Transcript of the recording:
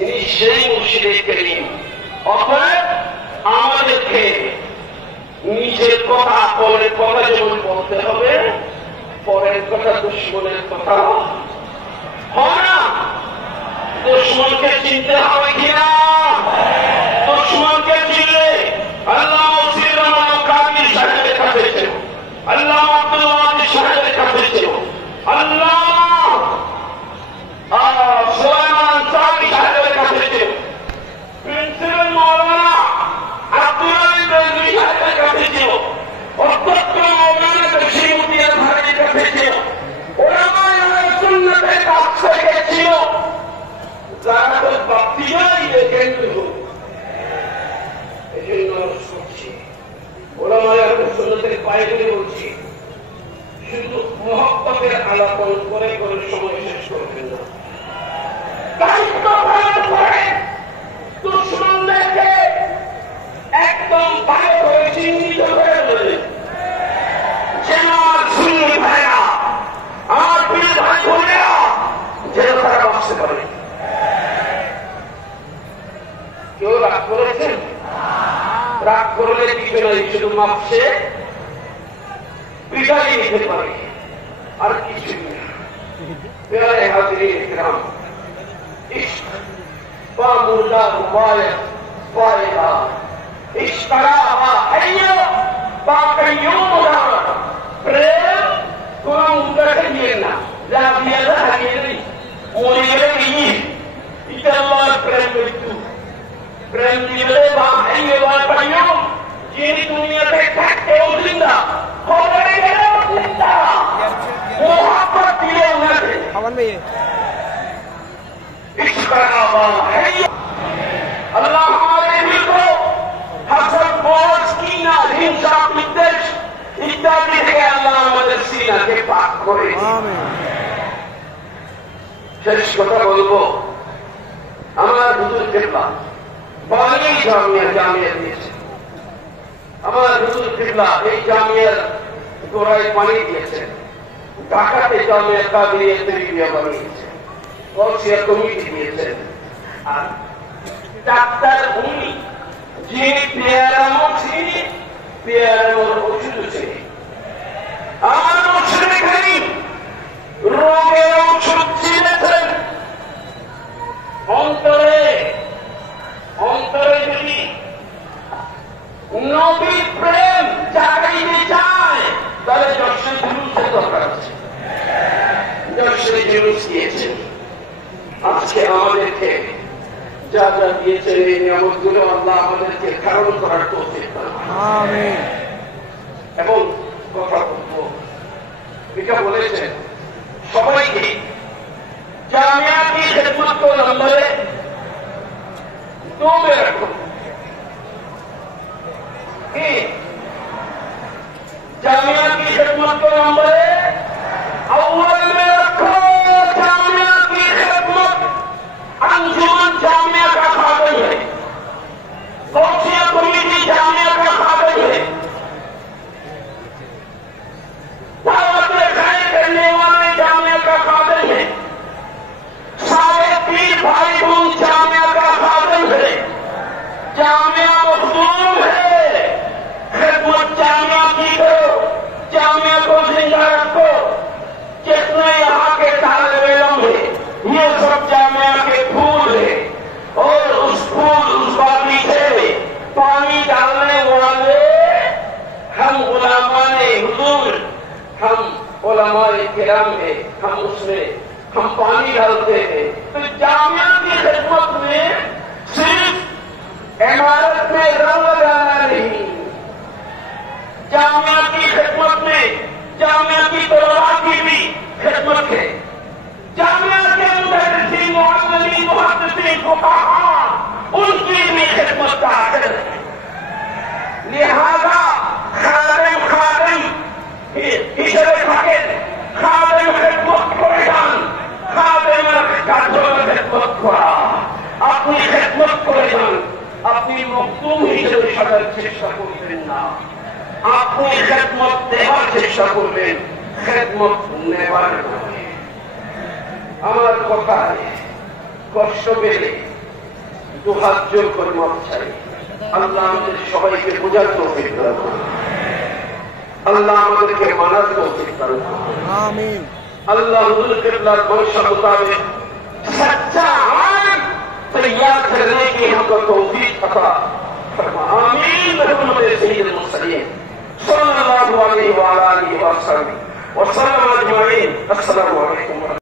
ইনি সেই মুর্শিদে কারীম। অতএব আমাদেরকে নিজের কথা পরের কথা যেমন বলতে হবে, পরের কথা দুশ্মনের কথা হয় না। দুশ্মনকে চিনতে হবে কিনা? দুশ্মনকে চিনলে আল্লাহ মসজিদ রহমান কাদির সাহেবের কাছে ছিল, আল্লাহ আব্দুল ওয়াদুদ সাহেবের কাছে ছিল, আল্লাহ সুলাইমান সাহাবী সাহেবের কাছে ছিল, প্রিন্সিপাল মাওলানা আব্দুল আলী বেলভি সাহেবের কাছে ছিল, অধ্যক্ষ মাওলানা জসিমউদ্দিন ভাইয়ের কাছে ছিল, ওলামায়ে আহলে সুন্নাতের কাছে ছিল। যারা তো বাপ্তি নাই কেন্দ্র এই জন্য শুনছি, ওলামায়ে আহলে সুন্নাতের পায়ে ধরে বলছি, শুধু মহব্বতের আলাপন করে করে সময় শেষ করবেন না। দায়িত্ব পালন করে দুশ্মনদেরকে একদম ভালো করে চিহ্নিত করে বললেন, যেন আমার সুন্নি ভাইরা, আমার প্রিয় ভাই বোনেরা যেন তারা বাঁচতে পারে। কেউ রাগ করেছেন? রাগ করলে দিবে না, শুধু মাপছে পিটাই নিতে পারে, আর কিছু না। প্যারে হাজিরিন ইকরাম, ইশক বা মুর্দা মুবায়ক ফায়দা, ইশকরা বা হাইয়্য বা কাইয়্যুম উদাহরণ। প্রেম কোন মুদ্রাকে নিয়ে না, যা দিয়ে না হারিয়ে নেই, মরে গেলে নিয়ে এটা আল্লাহর প্রেম মৃত্যু। প্রেম দিলে বা হাইয়্য বা কাইয়্যুম, যিনি দুনিয়াতে থাকতেও জিন্দা, খবরে গেলেও জিন্দা, মোহাব্বত দিলে উনাকে इश्क़रा वा हय्य। अल्लाह हमारे दिल को हसद, बोझ, कीना, हिंसा, विद्वेष इत्यादि থেকে আল্লাহ আমাদের সিনাকে পাক করে। শেষ কথা বলবো, আমার হুজুর কিবলা বাঙালি জামিয়া দিয়েছে। আমার হুজুর কিবলা এই জামিয়ার গোড়ায় পানি দিয়েছেন, ঢাকাতে জামিয়া কাদরিয়া তরিকিয়া বানিয়েছে, কলসিয়া কমিটি দিয়েছেন। আর ডাক্তার উনি যে পেয়ারামো চিনি, পেয়ারামোর ওষুধ চিনি। আমার মুর্শিদ কারীম রোগের ওষুধ চিনেছেন। অন্তরে অন্তরে যদি নবীর প্রেম জাগাইতে চায়, তাহলে জশ্নে জুলুসের দরকার আছে। জশ্নে জুলুস দিয়েছেন। আজকে আমাদেরকে যা যা দিয়েছেন এই নিয়ামতগুলো আল্লাহ আমাদেরকে ধারণ করার তৌফিক দান করুন। এবং কথা বলবো, এটা বলেছেন সবাইকে জামিয়া কি খিদমত को नंबर 2 में रखो। जामिया की खिदमत को नंबर अव्वल में रखो। जामिया की खिदमत अंजुमन जामिया का खादिम है, कौसिया कमेटी जामिया का खादिम है, दावत खैर करने वाले जामिया का खादिम है, सारे पीर भाई बहन जामिया का खादिम है, जामिया मखदूम है। खिदमत जामिया की करो, जामिया को जिंदा रखो। जितने यहाँ के तालिब इल्म है, ये सब जामिया के फूल है, और उस फूल उस बागीचे में पानी डालने वाले हम उलमाए हुजूर, हम उलमाए किराम है, हम उसमें हम पानी डालते हैं। तो जामिया की खिदमत में सिर्फ इमारत में रंग लगाना नहीं, जामिया की खिदमत में जामिया की तलबा की भी खिदमत है। जामिया के मुदर्रिसीन, मुअल्लिमीन, मुहद्दिसीन, फुक़हा, उनकी भी खिदमत का हक़ है। लिहाजा खादिम खादिम হিসেবে থাকেন, খাদিম খিদমত করে যান। খাদিমের কাজ হলো খিদমত করা। আপনি খিদমত করে যান, আপনি মখদুম হিসেবে সাজার চেষ্টা করবেন না, আপনি খিদমত দেওয়ার চেষ্টা করবেন, খিদমত নেবার নয়। আমার কথায় কষ্ট পেলে দুহাত জোর করে মাপ চাই। আল্লাহ আমাদের সবাইকে বোঝার তৌফিক দান করুন, আল্লাহ আমাদেরকে মানার তৌফিক দান করুন। آمین اللہ حضور قبلہ منشا مطابق سچا عمل تیار کرنے کی ہم کو توفیق عطا فرما، آمین برحمت سید المرسلین صلی اللہ علیہ وآلہ وسلم وسلم اجمعین۔ السلام علیکم۔